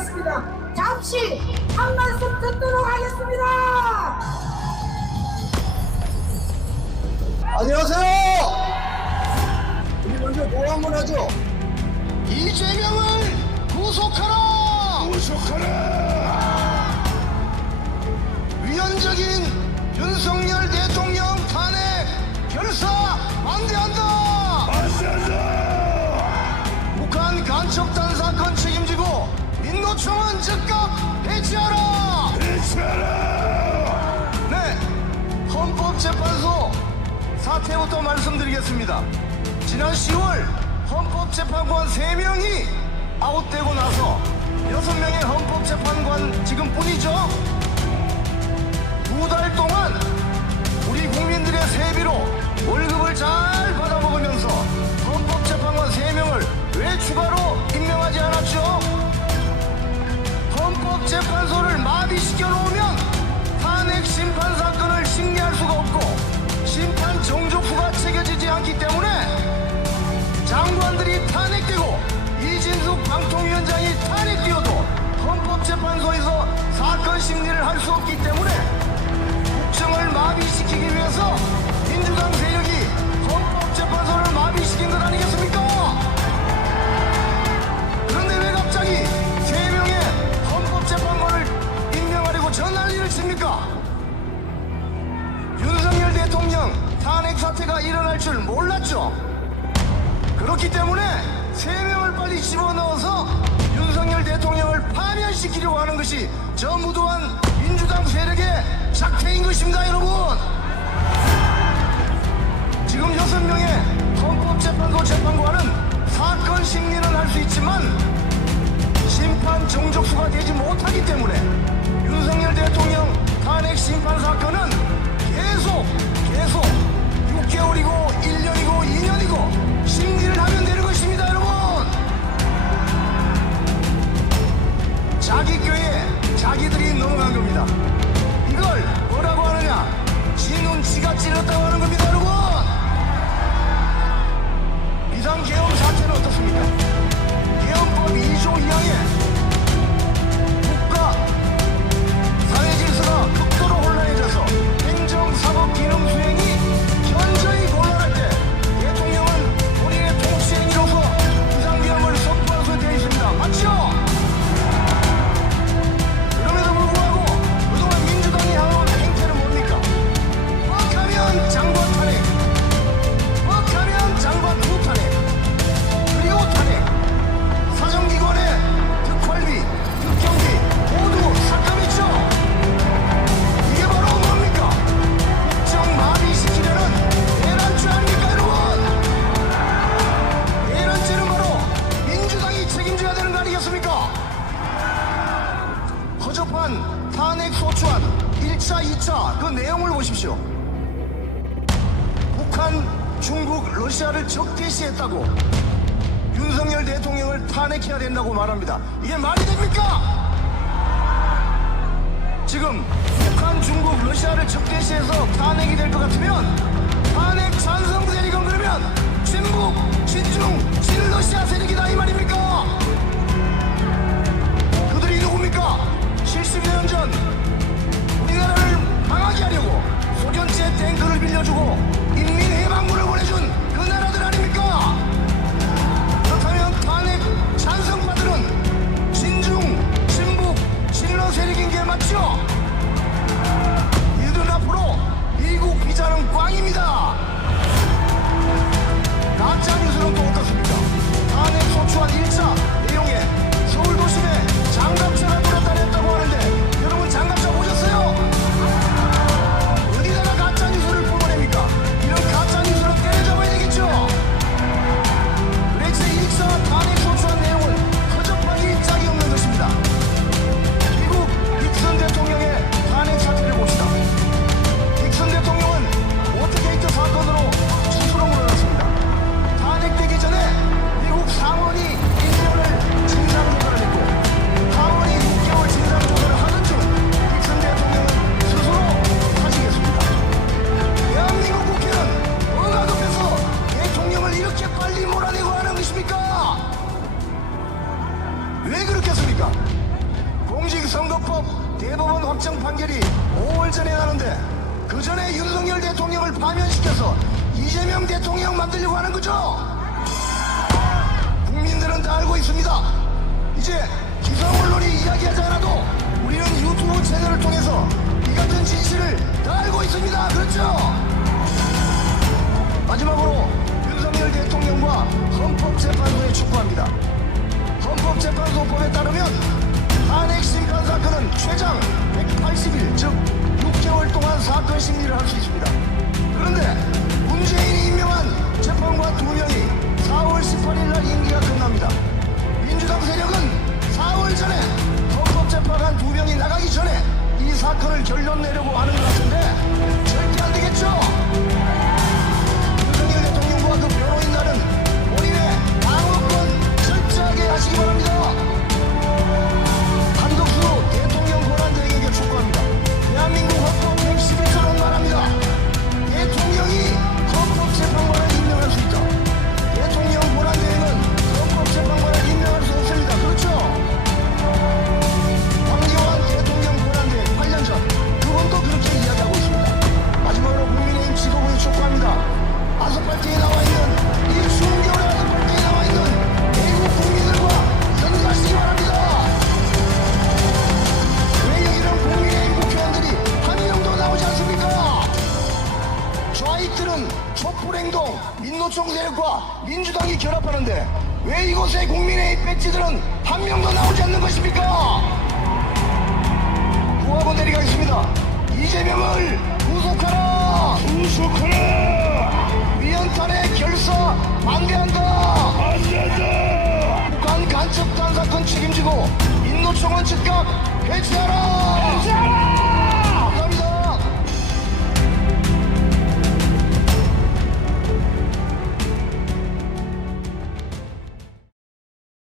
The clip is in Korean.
있습니다. 잠시 한 말씀 듣도록 하겠습니다. 안녕하세요. 우리 먼저 뭐 한번 하죠. 이재명을 구속하라! 위헌적인 윤석열 대통령 탄핵 결사 반대한다! 북한 간첩단 사건 책임지고 민노총은 즉각 해체하라! 네, 헌법재판소 사태부터 말씀드리겠습니다. 지난 10월 헌법재판관 3명이 아웃되고 나서 6명의 헌법재판관 지금뿐이죠. 2달 동안 우리 국민들의 세비로 월급을 잘 받아먹으면서 헌법재판관 3명을 왜 추가로 임명하지 않았죠? 헌법재판소를 마비시켜 놓으면 탄핵 심판 사건을 심리할 수가 없고 심판 정족수가 챙겨지지 않기 때문에 장관들이 탄핵되고 이진숙 방통위원장이 탄핵되어도 헌법재판소에서 사건 심리를 할 수 없기 때문에 국정을 마비시키기 위해서 민주당 세력이 헌법재판소를 마비시킨 것 아니겠습니까? 그런데 왜 갑자기 3명의 헌법재판관을 임명하려고 저 난리를 칩니까? 윤석열 대통령 탄핵 사태가 일어날 줄 몰랐죠? 그렇기 때문에 3명을 빨리 집어넣어서 윤석열 대통령을 파면시키려고 하는 것이 저 무도한 민주당 세력의 작태인 것입니다, 여러분. 지금 6명의 헌법재판소 재판관은 사건 심리는 할 수 있지만 심판 정족수가 되지 못하기 때문에 윤석열 대통령 탄핵 심판 사건은 계속 6개월이고 1년이고 2년이고 심리를 하면 되는 것입니다, 여러분. 자기 교회에 자기들이 넘어간 겁니다. 이걸 뭐라고 하느냐? 지 눈치가 찔렀다고 하는 겁니다, 여러분. 비상계엄 사태는 어떻습니까? 계엄법 2조 2항에 국가 사회 질서가 극도로 혼란해져서 행정 사법 기능 수행이 현저히 곤란할 때 대통령은 본인의 통치행위로서 비상계엄을 선포할 수 되어 있습니다. 맞죠? 그럼에도 불구하고 그동안 민주당이 해온 행태는 뭡니까? 뻑하면 장관 탄핵, 뻑하면 장관 후 탄핵, 그리고 탄핵, 사정기관의 특활비, 특경비 모두 삭감했죠? 이게 바로 뭡니까? 국정 마비시키려는 대란죄 아닙니까, 여러분? 대란죄는 바로 민주당이 책임져야 되는 거 아니겠습니까? 허접한 탄핵 소추안 1차, 2차 그 내용을 보십시오. 북한, 중국, 러시아를 적대시했다고 윤석열 대통령을 탄핵해야 된다고 말합니다. 이게 말이 됩니까? 지금 북한, 중국, 러시아를 적대시해서 탄핵이 될 것 같으면 탄핵 찬성 세력은 그러면 친북, 친중, 친러시아 세력이다 이 말입니까? 그들이 누굽니까? 70여 년 전 우리나라를 망하게 하려고 소련제 탱크를 빌려주고 인민해방군을 보내준 그 나라들 아닙니까? 그렇다면 탄핵 찬성파들은 친중, 친북, 친러 세력인 게 맞죠? 이들은 앞으로 미국 비자는 꽝입니다. 가짜뉴스는 또 어떻습니까? 탄핵 소추안 1차 내용에 서울 도심에 장갑차가 돌아다녔다고 하는데 여러분 장갑차 보셨어요? 그 전에 윤석열 대통령을 파면시켜서 이재명 대통령 만들려고 하는 거죠. 국민들은 다 알고 있습니다. 이제 기성 언론이 이야기하지 않아도 우리는 유튜브 채널을 통해서 이 같은 진실을 다 알고 있습니다. 그렇죠? 마지막으로 윤석열 대통령과 헌법재판소에 촉구합니다. 헌법재판소법에 따르면 탄핵 심판 사건은 최장 180일, 즉 6개월 동안 사건 심리를 할 수 있습니다. 그런데 문재인이 임명한 재판관 2명이 4월 18일 날 임기가 끝납니다. 민주당 세력은 4월 전에 헌법재판관 2명이 나가기 전에 이 사건을 결론 내려고 하는 것 같은데 절대 안 되겠죠? 윤석열 대통령과 그 변호인단은 본인의 방어권 철저하게 하시기 바랍니다. 한덕수 대통령 권한대행에게 촉구합니다. 대한민국 헌법 111조는 말합니다. 대통령이 헌법재판관을 임명할 수 있다. 대통령 권한대행은 헌법재판관을 임명할 수 없습니다. 그렇죠? 황교안 대통령 권한대행 8년 전 그분도 그렇게 이야기하고 있습니다. 마지막으로 국민의힘 지도부에 촉구합니다. 아스팔트에 나와 있는 이 추운 겨울에 아스팔트에 나와 있는 대구 국민들과 연대하시기 바랍니다. 왜 여기는 국민의힘 국회의원들이 한 명도 나오지 않습니까? 좌익들은 촛불행동, 민노총 세력과 민주당이 결합하는데 왜 이곳에 국민의힘 배지들은 한 명도 나오지 않는 것입니까? 구하고 내려가겠습니다. 이재명을 구속하라! 구속하라! 위헌탄핵 결사 반대한다! 반대한다! 북한 간첩단 사건 책임지고 민노총은 즉각 해체하라!